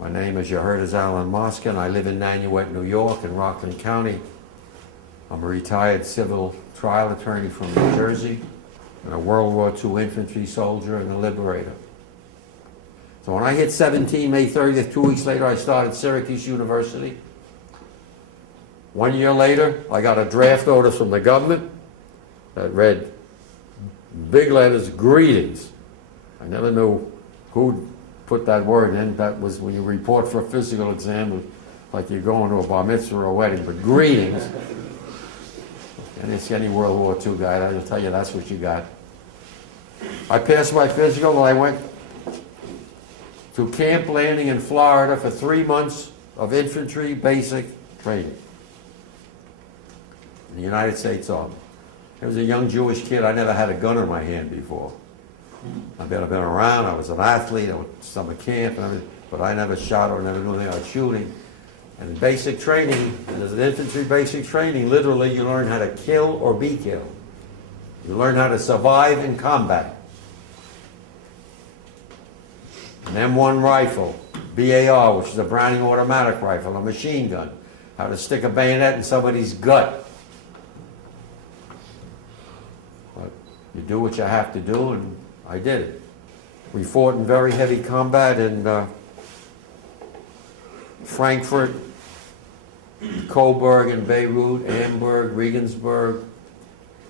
My name, as you heard, is Alan Moskin. I live in Nanuet, New York, in Rockland County. I'm a retired civil trial attorney from New Jersey, and a World War II infantry soldier and a liberator. So when I hit 17, May 30th, 2 weeks later, I started Syracuse University. 1 year later, I got a draft order from the government that read, big letters, greetings. I never knew who put that word in. That was when you report for a physical exam, like you're going to a bar mitzvah or a wedding, but greetings. And it's any World War II guy, I'll tell you that's what you got. I passed my physical and I went to Camp Landing in Florida for 3 months of infantry basic training in the United States Army. I was a young Jewish kid. I never had a gun in my hand before. I've been around. I was an athlete. I went to summer camp, and everything, but I never shot or never knew anything about shooting. And basic training, and as an infantry basic training, literally you learn how to kill or be killed. You learn how to survive in combat. An M1 rifle, BAR, which is a Browning automatic rifle, a machine gun. How to stick a bayonet in somebody's gut. But you do what you have to do, and I did it. We fought in very heavy combat in Frankfurt, Coburg and Beirut, Hamburg, Regensburg,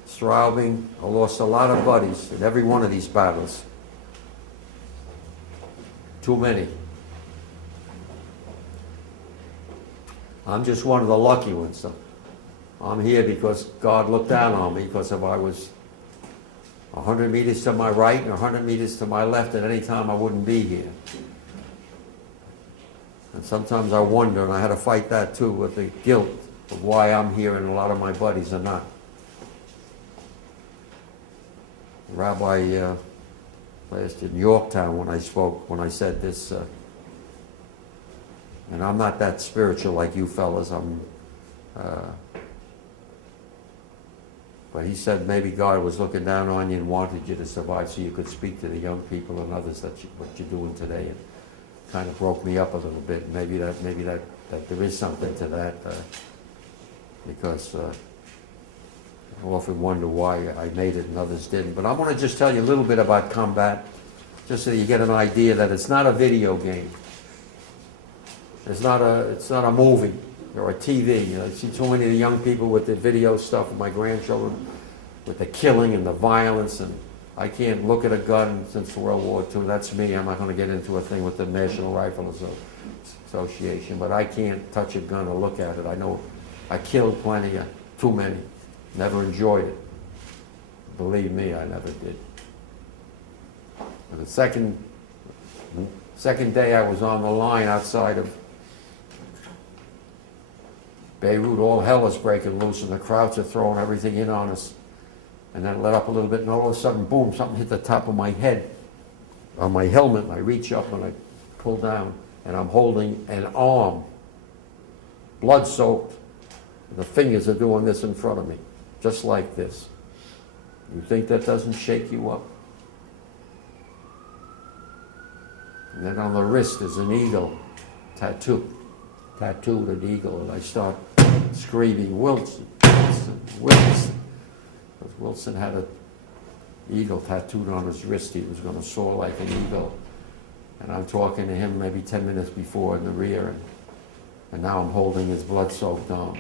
Straubing. I lost a lot of buddies in every one of these battles. Too many. I'm just one of the lucky ones. So I'm here because God looked down on me, because if I was 100 meters to my right and 100 meters to my left at any time, I wouldn't be here. And sometimes I wonder, and I had to fight that too, with the guilt of why I'm here and a lot of my buddies are not. Rabbi last in Yorktown when I spoke, when I said this, and I'm not that spiritual like you fellas, but he said maybe God was looking down on you and wanted you to survive so you could speak to the young people and others that what you're doing today. And kind of broke me up a little bit. Maybe that there is something to that, because I often wonder why I made it and others didn't. But I want to just tell you a little bit about combat, just so you get an idea that it's not a video game. It's not a movie or a TV. You know, I see too many of the young people with the video stuff with my grandchildren, with the killing and the violence, and I can't look at a gun since World War II. That's me. I'm not going to get into a thing with the National Rifle Association, but I can't touch a gun or look at it. I know I killed plenty, too many. Never enjoyed it. Believe me, I never did. And the second day I was on the line outside of Beirut, all hell is breaking loose and the crowds are throwing everything in on us. And then it let up a little bit, and all of a sudden, boom, something hit the top of my head, on my helmet, and I reach up and I pull down, and I'm holding an arm, blood-soaked. The fingers are doing this in front of me, just like this. You think that doesn't shake you up? And then on the wrist is an eagle tattooed an eagle, and I start screaming, Wilson, Wilson, Wilson. Because Wilson had an eagle tattooed on his wrist. He was going to soar like an eagle. And I'm talking to him maybe 10 minutes before in the rear, and now I'm holding his blood-soaked arm.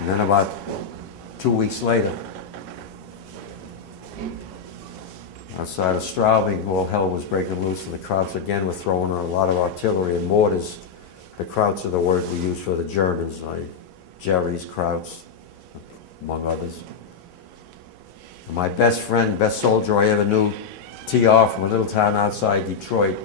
And then about 2 weeks later, outside of Straubing, all hell was breaking loose, and the Krauts again were throwing a lot of artillery and mortars. The Krauts are the word we use for the Germans, like Jerry's, Krauts, among others. And my best friend, best soldier I ever knew, TR from a little town outside Detroit,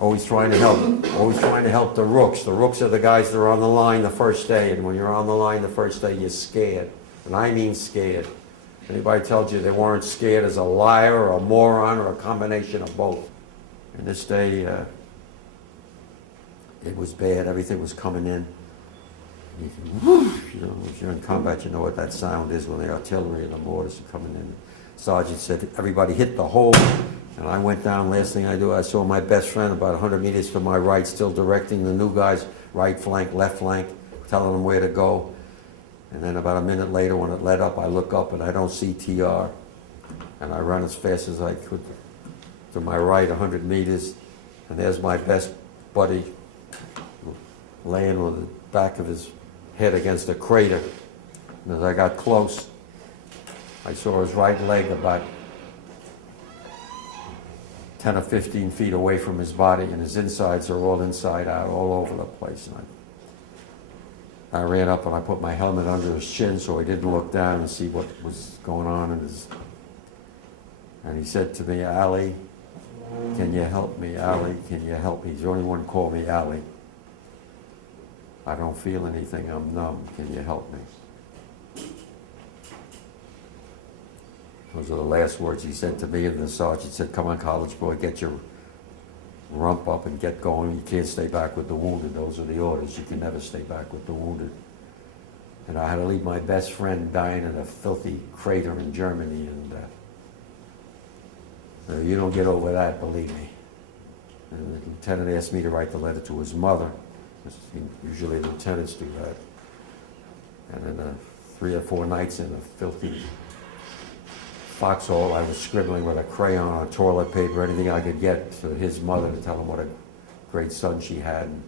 always trying to help the rooks. The rooks are the guys that are on the line the first day, and when you're on the line the first day, you're scared. And I mean scared. Anybody tells you they weren't scared is a liar or a moron or a combination of both. And this day, it was bad. Everything was coming in. You know, if you're in combat, you know what that sound is when the artillery and the mortars are coming in. sergeant said, everybody hit the hole. And I went down, last thing I do, I saw my best friend about 100 meters to my right, still directing the new guys, right flank, left flank, telling them where to go. And then about a minute later, when it let up, I look up and I don't see TR. And I run as fast as I could to my right, 100 meters. And there's my best buddy laying with the back of his head against a crater. And as I got close, I saw his right leg about 10 or 15 feet away from his body, and his insides are all inside out, all over the place. And I ran up and I put my helmet under his chin so he didn't look down and see what was going on in his... And he said to me, "Ali, can you help me? Ali, can you help me?" He's the only one who called me Ali. "I don't feel anything, I'm numb. Can you help me?" Those are the last words he said to me, and the sergeant said, "Come on, college boy, get your rump up and get going. You can't stay back with the wounded. Those are the orders. You can never stay back with the wounded." And I had to leave my best friend dying in a filthy crater in Germany, and you don't get over that, believe me. And the lieutenant asked me to write the letter to his mother. Usually lieutenants do that. And then 3 or 4 nights in a filthy foxhole, I was scribbling with a crayon on toilet paper, anything I could get to his mother to tell him what a great son she had. And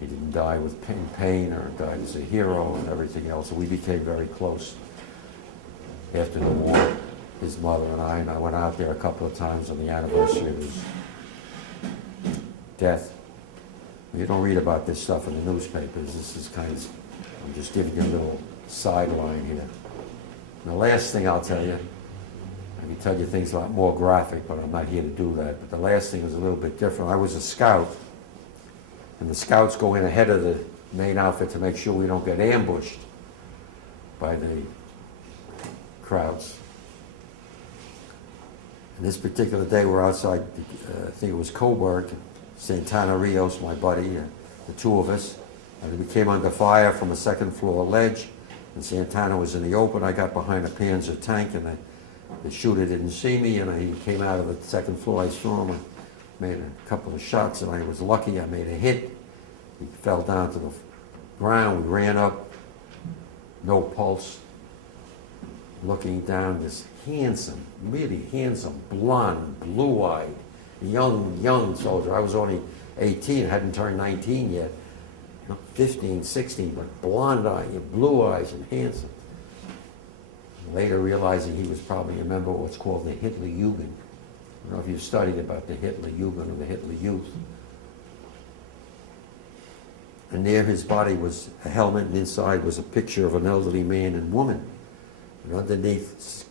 he didn't die with pain or died as a hero and everything else. So we became very close after the war, his mother and I went out there a couple of times on the anniversary of his death. You don't read about this stuff in the newspapers. This is kind of, I'm just giving you a little sideline here. And the last thing I'll tell you, I can tell you things a lot more graphic, but I'm not here to do that. But the last thing was a little bit different. I was a scout, and the scouts go in ahead of the main outfit to make sure we don't get ambushed by the crowds. And this particular day, we're outside, I think it was Coburg, Santana Rios, my buddy, the two of us. And we came under fire from a second floor ledge, and Santana was in the open. I got behind a Panzer tank, and the shooter didn't see me, and he came out of the second floor. I saw him, I made a couple of shots, and I was lucky. I made a hit. He fell down to the ground. We ran up, no pulse, looking down, this handsome, really handsome, blonde, blue-eyed, young soldier. I was only 18, hadn't turned 19 yet. 15, 16, but blonde eye, blue eyes, and handsome. Later realizing he was probably a member of what's called the Hitler Jugend. I don't know if you've studied about the Hitler Jugend or the Hitler Youth. And near his body was a helmet, and inside was a picture of an elderly man and woman. And underneath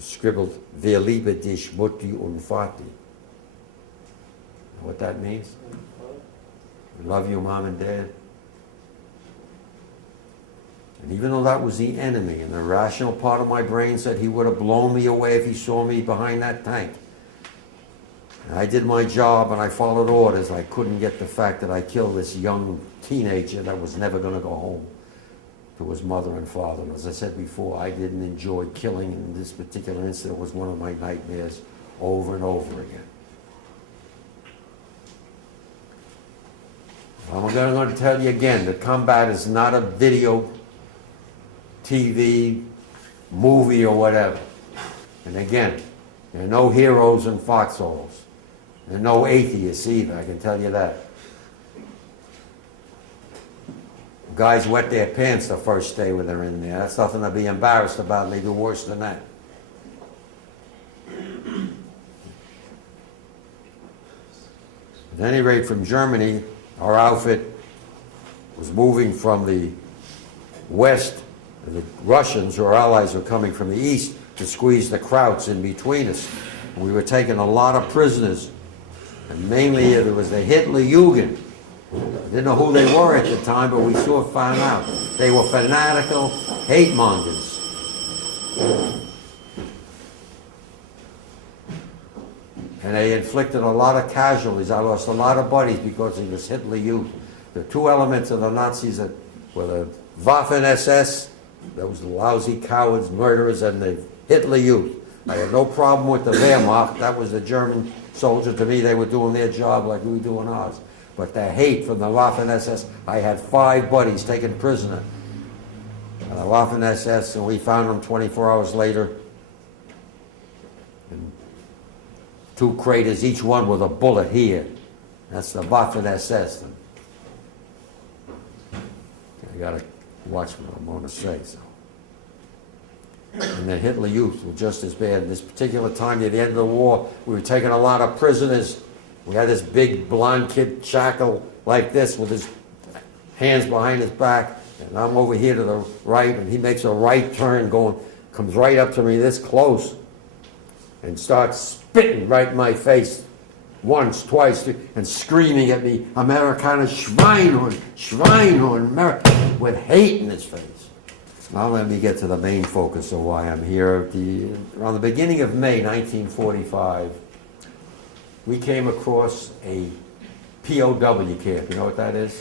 scribbled, "Wir lieben dich, Mutti und Vati." Know what that means? We love you, Mom and Dad. And even though that was the enemy, and the rational part of my brain said he would have blown me away if he saw me behind that tank. And I did my job and I followed orders. I couldn't get the fact that I killed this young teenager that was never going to go home to his mother and father. And as I said before, I didn't enjoy killing, and this particular incident was one of my nightmares over and over again. I'm going to tell you again that combat is not a video, TV, movie, or whatever. And again, there are no heroes in foxholes. There are no atheists either, I can tell you that. Guys wet their pants the first day when they're in there. That's nothing to be embarrassed about, and they do worse than that. At any rate, from Germany, our outfit was moving from the west. The Russians, or allies, were coming from the east to squeeze the Krauts in between us. And we were taking a lot of prisoners. And mainly there was the Hitler Jugend. I didn't know who they were at the time, but we sort of found out. They were fanatical hate mongers. And they inflicted a lot of casualties. I lost a lot of buddies because of this Hitler Youth. The two elements of the Nazis that were the Waffen-SS, those lousy cowards, murderers, and the Hitler Youth. I had no problem with the Wehrmacht. That was the German soldiers. To me, they were doing their job like we were doing ours. But the hate from the Waffen-SS, I had 5 buddies taken prisoner. And the Waffen-SS, and we found them 24 hours later. And 2 craters, each one with a bullet here. That's the Waffen-SS. I gotta watch what I'm going to say. So. And the Hitler Youth were just as bad. This particular time, near the end of the war, we were taking a lot of prisoners. We had this big blonde kid shackled like this with his hands behind his back. And I'm over here to the right, and he makes a right turn, comes right up to me this close, and starts spitting right in my face. Once, twice, and screaming at me, Amerikaner Schweinhund, Schweinhund, with hate in his face. Now let me get to the main focus of why I'm here. Around the beginning of May 1945, we came across a POW camp. You know what that is?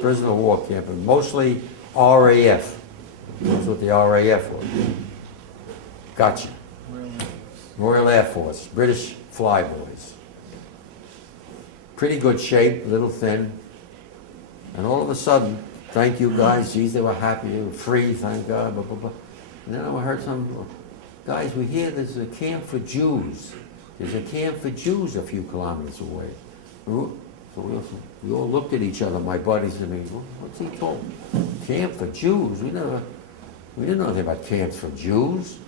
Prisoner of war camp, and mostly RAF. That's what the RAF was. Gotcha. Royal Air Force, British flyboys. Pretty good shape, a little thin. And all of a sudden, thank you guys, geez, they were happy, they were free, thank God, blah, blah, blah. And then I heard some, guys, we hear there's a camp for Jews. There's a camp for Jews a few kilometers away. So we all looked at each other, my buddies and me, what's he talking? Camp for Jews? We didn't know anything about camps for Jews.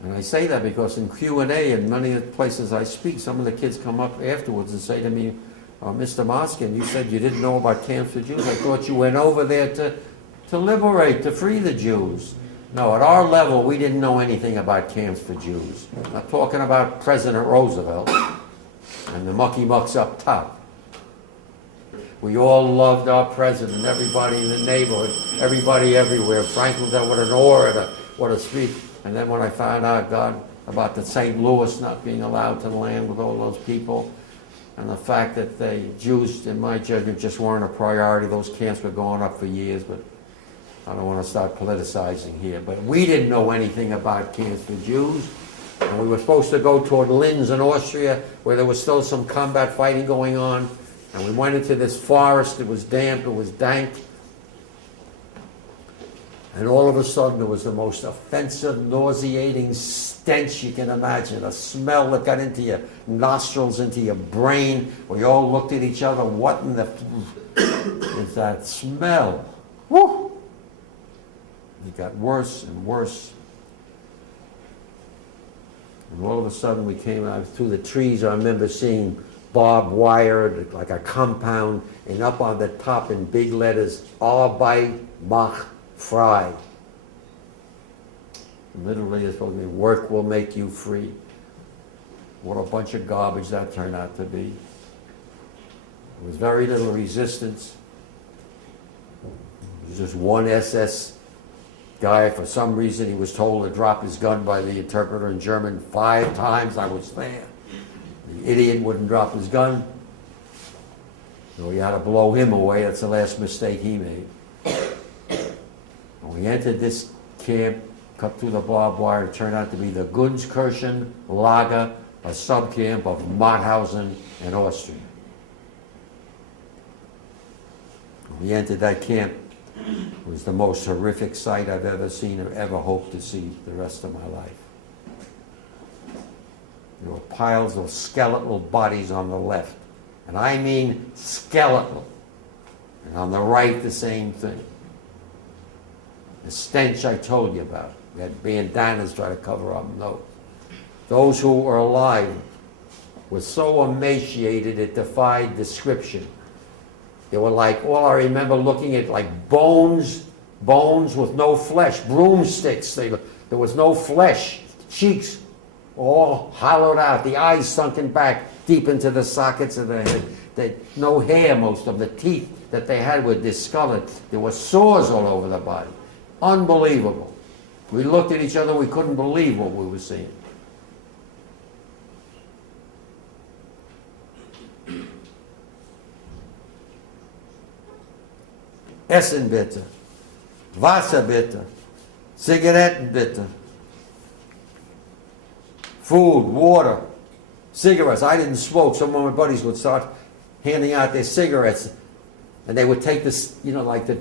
And I say that because in Q&A and many of the places I speak, some of the kids come up afterwards and say to me, Mr. Moskin, you said you didn't know about camps for Jews. I thought you went over there to liberate, to free the Jews. No, at our level, we didn't know anything about camps for Jews. I'm not talking about President Roosevelt and the mucky mucks up top. We all loved our president, everybody in the neighborhood, everybody everywhere. Franklin, what an orator, what a speech. And then when I found out, God, about the St. Louis not being allowed to land with all those people, and the fact that the Jews, in my judgment, just weren't a priority. Those camps were going up for years, but I don't want to start politicizing here. But we didn't know anything about camps for Jews. And we were supposed to go toward Linz in Austria, where there was still some combat fighting going on. And we went into this forest. It was damp. It was dank. And all of a sudden, there was the most offensive, nauseating stench you can imagine. A smell that got into your nostrils, into your brain. We all looked at each other. What in the is that smell? Woo! It got worse and worse. And all of a sudden, we came out through the trees. I remember seeing barbed wire, like a compound, and up on the top in big letters, Arbeit macht frei. Literally, it's supposed to be, work will make you free. What a bunch of garbage that turned out to be. There was very little resistance. There was just one SS guy. For some reason, he was told to drop his gun by the interpreter in German 5 times. I was there. The idiot wouldn't drop his gun. So he had to blow him away. That's the last mistake he made. When we entered this camp, cut through the barbed wire, it turned out to be the Gunskirchen Lager, a subcamp of Mauthausen in Austria. When we entered that camp, it was the most horrific sight I've ever seen or ever hoped to see the rest of my life. There were piles of skeletal bodies on the left, and I mean skeletal. And on the right, the same thing. The stench I told you about. We had bandanas trying to cover our nose. Those who were alive were so emaciated it defied description. They were like, all I remember looking at like bones with no flesh, broomsticks. There was no flesh, cheeks all hollowed out, the eyes sunken back deep into the sockets of the head. No hair, most of them. The teeth that they had were discolored. There were sores all over the body. Unbelievable. We looked at each other, we couldn't believe what we were seeing. Essen bitte. Wasser bitte. Zigarettenbitte. Food, water, cigarettes. I didn't smoke. Some of my buddies would start handing out their cigarettes, and they would take this, you know, like the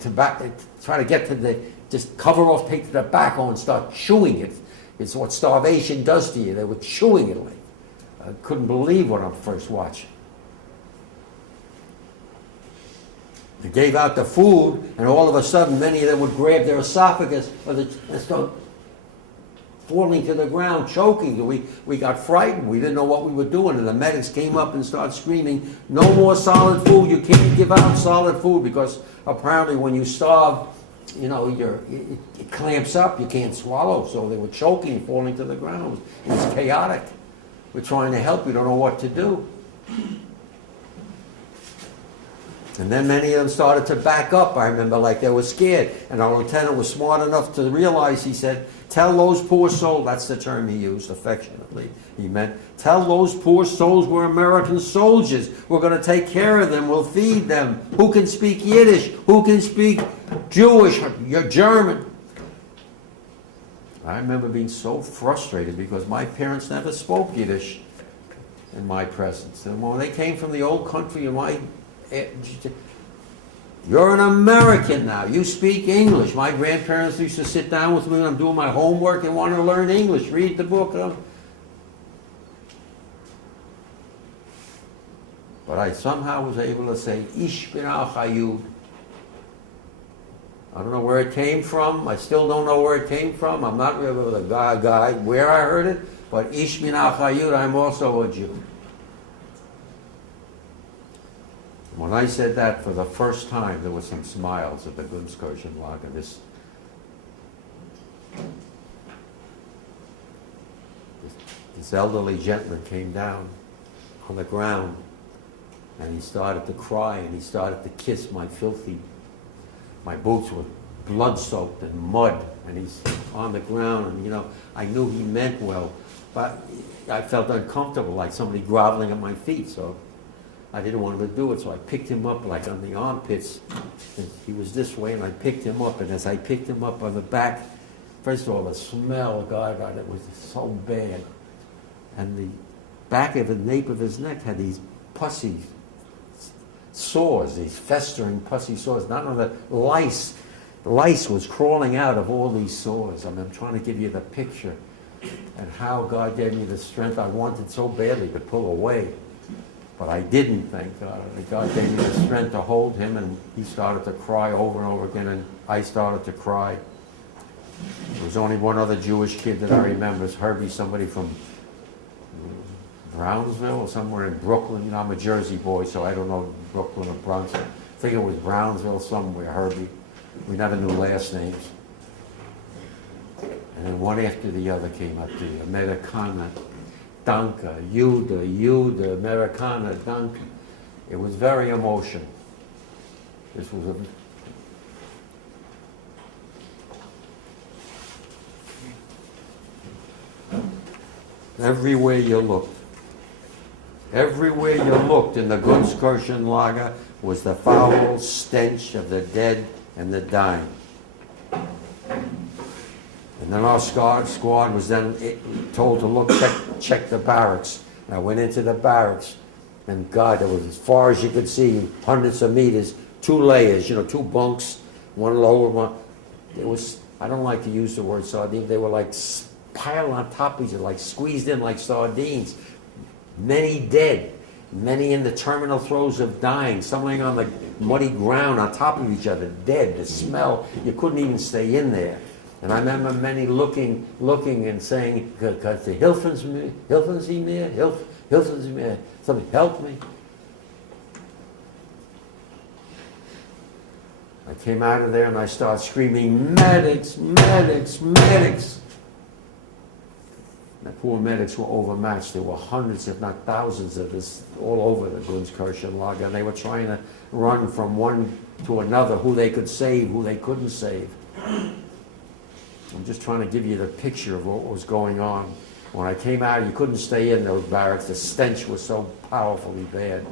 tobacco, try to get to the, just cover off, take the tobacco and start chewing it. It's what starvation does to you. They were chewing it. Like, I couldn't believe what I'm first watching. They gave out the food, and all of a sudden, many of them would grab their esophagus and start falling to the ground, choking. We got frightened. We didn't know what we were doing, and the medics came up and started screaming, "No more solid food. You can't give out solid food," because apparently when you starve, you know, it clamps up. You can't swallow. So they were choking, falling to the ground. It was chaotic. We're trying to help. We don't know what to do. And then many of them started to back up. I remember, like, they were scared. And our lieutenant was smart enough to realize, he said, "Tell those poor souls," that's the term he used affectionately, he meant, "tell those poor souls we're American soldiers. We're going to take care of them. We'll feed them. Who can speak Yiddish? Who can speak Jewish? You're German." I remember being so frustrated because my parents never spoke Yiddish in my presence. And when they came from the old country, "You're an American now. You speak English." My grandparents used to sit down with me when I'm doing my homework and want to learn English. Read the book. But I somehow was able to say, "Ich bin auch a Yid." I don't know where it came from. I still don't know where it came from. I'm not really the guy where I heard it. But "Ich bin auch a Yid," I'm also a Jew. When I said that for the first time, there were some smiles at the Gunskirchenlager. This elderly gentleman came down on the ground, and he started to cry, and he started to kiss my boots were blood-soaked in mud, and he's on the ground, and, you know, I knew he meant well, but I felt uncomfortable, like somebody groveling at my feet, so I didn't want him to do it, so I picked him up like on the armpits. And he was this way, and I picked him up, and as I picked him up on the back, first of all, the smell, God, it was so bad. And the back of the nape of his neck had these pussy sores, these festering pussy sores. Not only the lice was crawling out of all these sores. I mean, I'm trying to give you the picture and how God gave me the strength I wanted so badly to pull away. But I didn't, thank God. God gave me the strength to hold him, and he started to cry over and over again, and I started to cry. There was only one other Jewish kid that I remember. It's Herbie, somebody from Brownsville or somewhere in Brooklyn. You know, I'm a Jersey boy, so I don't know Brooklyn or Bronx. I think it was Brownsville somewhere, Herbie. We never knew last names. And then one after the other came up to you. Americana, Danke, Jude, Americana, Danke. It was very emotional. This was everywhere you looked. Everywhere you looked in the Gunskirchenlager was the foul stench of the dead and the dying. And then our squad was then told to look, check the barracks. And I went into the barracks, and God, it was as far as you could see, hundreds of meters, 2 layers, you know, 2 bunks, one lower one. It was, I don't like to use the word sardine, they were like piled on top of each other, like squeezed in like sardines. Many dead, many in the terminal throes of dying, some laying on the muddy ground on top of each other, dead. The smell, you couldn't even stay in there. And I remember many looking and saying, "Hilfen Sie mir, somebody help me." I came out of there and I started screaming, "Medics, medics, medics!" The poor medics were overmatched. There were hundreds, if not thousands of us all over the Gunskirchenlager, and they were trying to run from one to another, who they could save, who they couldn't save. I'm just trying to give you the picture of what was going on. When I came out, you couldn't stay in those barracks. The stench was so powerfully bad.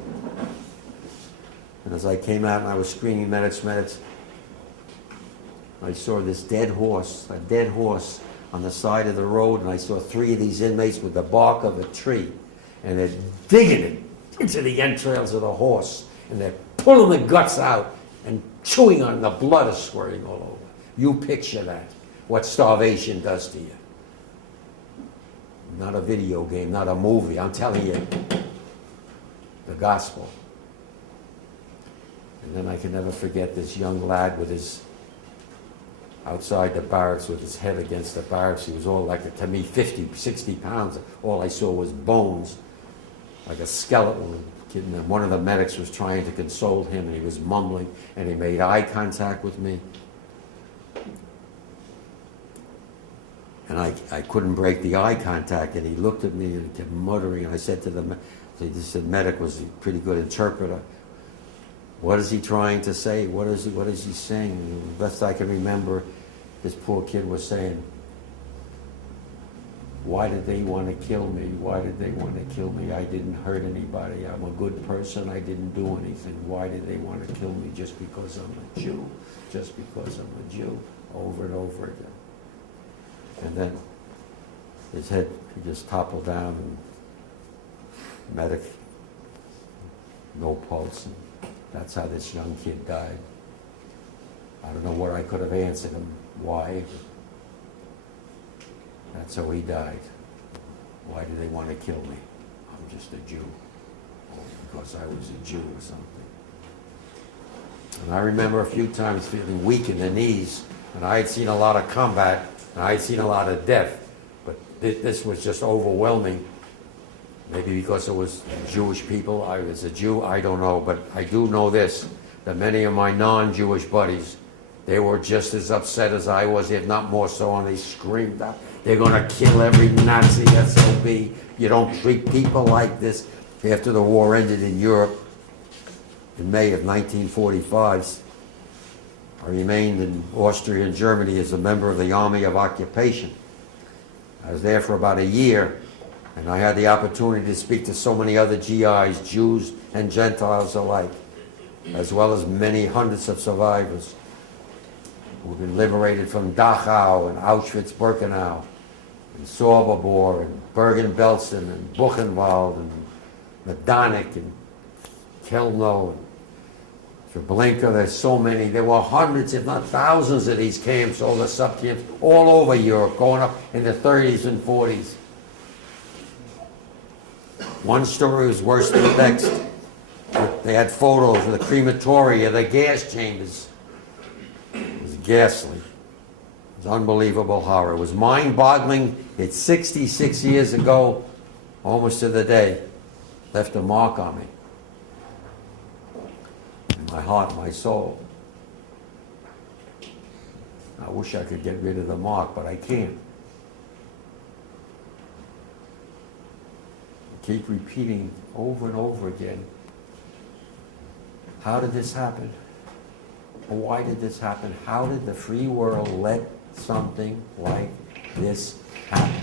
And as I came out and I was screaming, "Medics, medics," I saw this dead horse, a dead horse on the side of the road, and I saw 3 of these inmates with the bark of a tree, and they're digging it into the entrails of the horse, and they're pulling the guts out and chewing on the blood is squirting all over. You picture that, what starvation does to you. Not a video game, not a movie, I'm telling you, the gospel. And then I can never forget this young lad with his, outside the barracks with his head against the barracks. He was all like, to me, 50, 60 pounds. All I saw was bones, like a skeleton. And one of the medics was trying to console him, and he was mumbling, and he made eye contact with me. And I couldn't break the eye contact, and he looked at me and kept muttering, and I said to the medic was a pretty good interpreter, what is he trying to say? What is he saying? And the best I can remember, this poor kid was saying, why did they want to kill me? Why did they want to kill me? I didn't hurt anybody. I'm a good person. I didn't do anything. Why did they want to kill me? Just because I'm a Jew. Just because I'm a Jew. Over and over again. And then his head just toppled down, and medic, no pulse. And that's how this young kid died. I don't know what I could have answered him. Why? That's how he died. Why do they want to kill me? I'm just a Jew. Or because I was a Jew or something. And I remember a few times feeling weak in the knees, and I had seen a lot of combat, and I had seen a lot of death, but this was just overwhelming. Maybe because it was Jewish people, I was a Jew, I don't know, but I do know this, that many of my non-Jewish buddies, they were just as upset as I was, if not more so, and they screamed out, they're going to kill every Nazi SOB. You don't treat people like this. After the war ended in Europe, in May of 1945, I remained in Austria and Germany as a member of the Army of Occupation. I was there for about a year, and I had the opportunity to speak to so many other GIs, Jews and Gentiles alike, as well as many hundreds of survivors who've been liberated from Dachau and Auschwitz-Birkenau, and Sobibor, and Bergen-Belsen, and Buchenwald, and Majdanek, and Kelno, and Treblinka. There's so many. There were hundreds, if not thousands, of these camps, all the sub-camps, all over Europe, going up in the 30s and 40s. One story was worse than the next. They had photos of the crematoria, the gas chambers. It was ghastly. It was unbelievable horror. It was mind-boggling. It's 66 years ago, almost to the day. Left a mark on me. In my heart, my soul. I wish I could get rid of the mark, but I can't. I keep repeating over and over again. How did this happen? Why did this happen? How did the free world let something like this happen?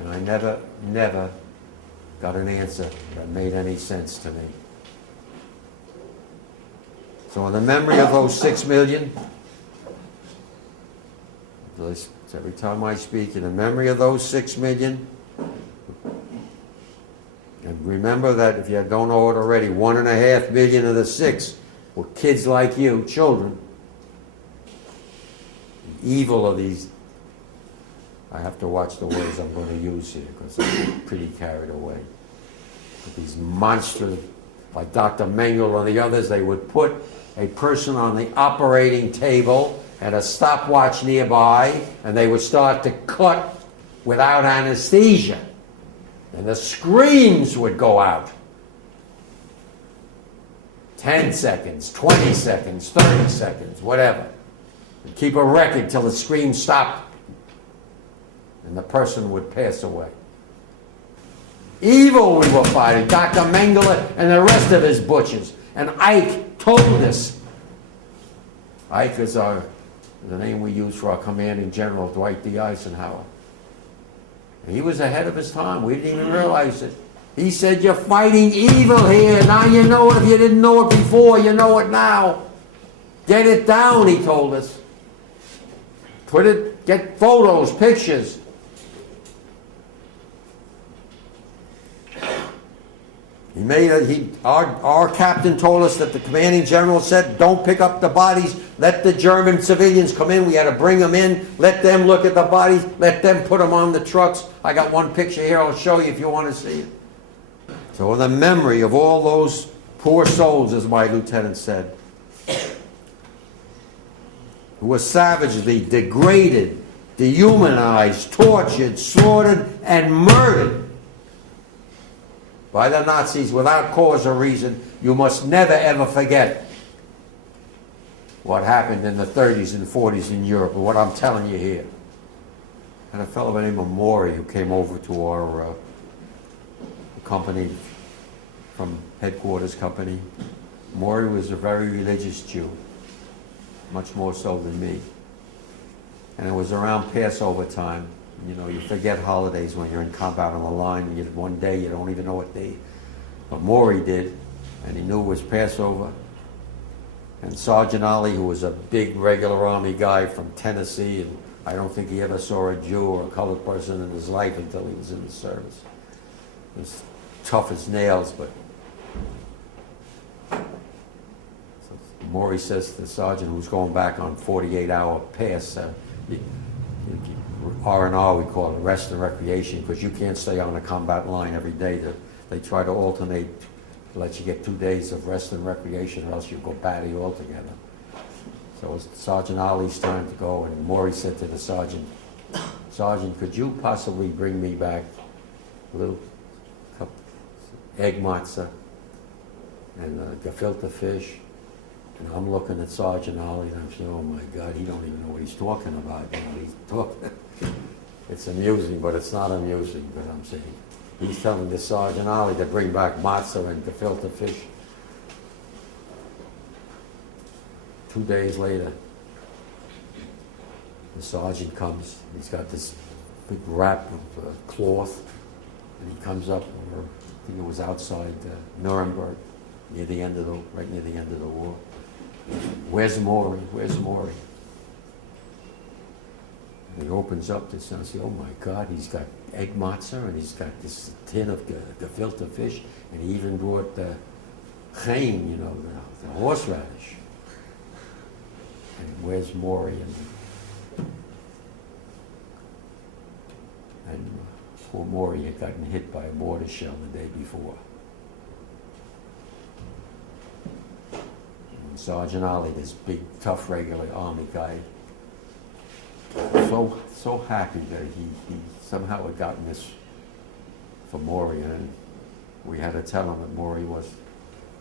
And I never got an answer that made any sense to me. So in the memory of those 6 million, every time I speak, in the memory of those 6 million, and remember that if you don't know it already, 1.5 million of the 6 were kids like you, children. The evil of these, I have to watch the words I'm going to use here because I'm pretty carried away. But these monsters, like Dr. Mengele and the others, they would put a person on the operating table and a stopwatch nearby, and they would start to cut without anesthesia. And the screams would go out. 10 seconds, 20 seconds, 30 seconds, whatever. And keep a record till the scream stopped. And the person would pass away. Evil we were fighting. Dr. Mengele and the rest of his butchers. And Ike told us. Ike is the name we use for our commanding general, Dwight D. Eisenhower. And he was ahead of his time. We didn't even realize it. He said, you're fighting evil here. Now you know it. If you didn't know it before, you know it now. Get it down, he told us. Get photos, pictures. Our captain told us that the commanding general said, don't pick up the bodies, let the German civilians come in. We had to bring them in, let them look at the bodies, let them put them on the trucks. I got one picture here, I'll show you if you want to see it. So in the memory of all those poor souls, as my lieutenant said, who were savagely degraded, dehumanized, tortured, slaughtered, and murdered by the Nazis without cause or reason, you must never ever forget what happened in the 30s and 40s in Europe, and what I'm telling you here. And a fellow by the name of Mesorah, who came over to our company, from headquarters company. Mesorah was a very religious Jew, much more so than me. And it was around Passover time. You know, you forget holidays when you're in combat on the line. One day you don't even know what day. But Mesorah did, and he knew it was Passover. And Sergeant Ali, who was a big regular Army guy from Tennessee, and I don't think he ever saw a Jew or a colored person in his life until he was in the service. He was tough as nails, but Mesorah says to the sergeant, who's going back on 48-hour pass, R&R, we call it, rest and recreation, because you can't stay on a combat line every day. They try to alternate, let you get 2 days of rest and recreation, or else you go batty altogether. So it's Sergeant Ali's time to go, and Mesorah said to the sergeant, Sergeant, could you possibly bring me back a little cup egg matzah and gefilte fish? And I'm looking at Sergeant Ali, and I'm saying, oh my God, he don't even know what he's talking about. You know, he's talking. It's amusing, but it's not amusing. But I'm saying, he's telling the Sergeant Ali to bring back matzah and gefilte fish. 2 days later, the sergeant comes. He's got this big wrap of cloth, and he comes up. I think it was outside Nuremberg, near the end of right near the end of the war. Where's Mesorah? Where's Mesorah? And he opens up this and I say, oh my God, he's got egg matzah and he's got this tin of gefilte fish, and he even brought the chaim, you know, the horseradish. And where's Mesorah? And poor Mesorah had gotten hit by a mortar shell the day before. Sergeant Ali, this big, tough, regular Army guy, so happy that he somehow had gotten this for Mesorah, and we had to tell him that Mesorah was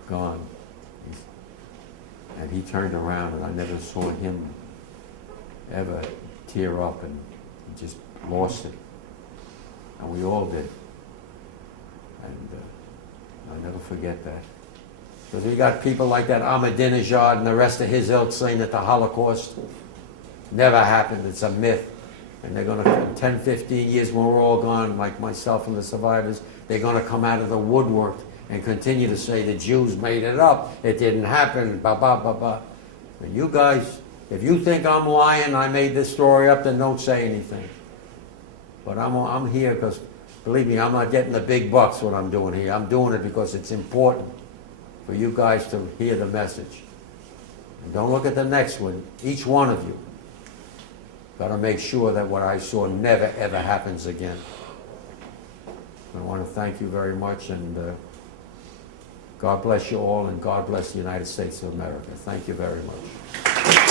gone. And he turned around, and I never saw him ever tear up, and he just lost it. And we all did. And I'll never forget that. Because we got people like that Ahmadinejad and the rest of his ilk saying that the Holocaust never happened, it's a myth. And they're going to, in 10, 15 years when we're all gone, like myself and the survivors, they're going to come out of the woodwork and continue to say the Jews made it up, it didn't happen, ba ba ba ba. And you guys, if you think I'm lying, I made this story up, then don't say anything. But I'm here because, believe me, I'm not getting the big bucks what I'm doing here. I'm doing it because it's important for you guys to hear the message. And don't look at the next one. Each one of you got to make sure that what I saw never, ever happens again. I want to thank you very much, and God bless you all, and God bless the United States of America. Thank you very much.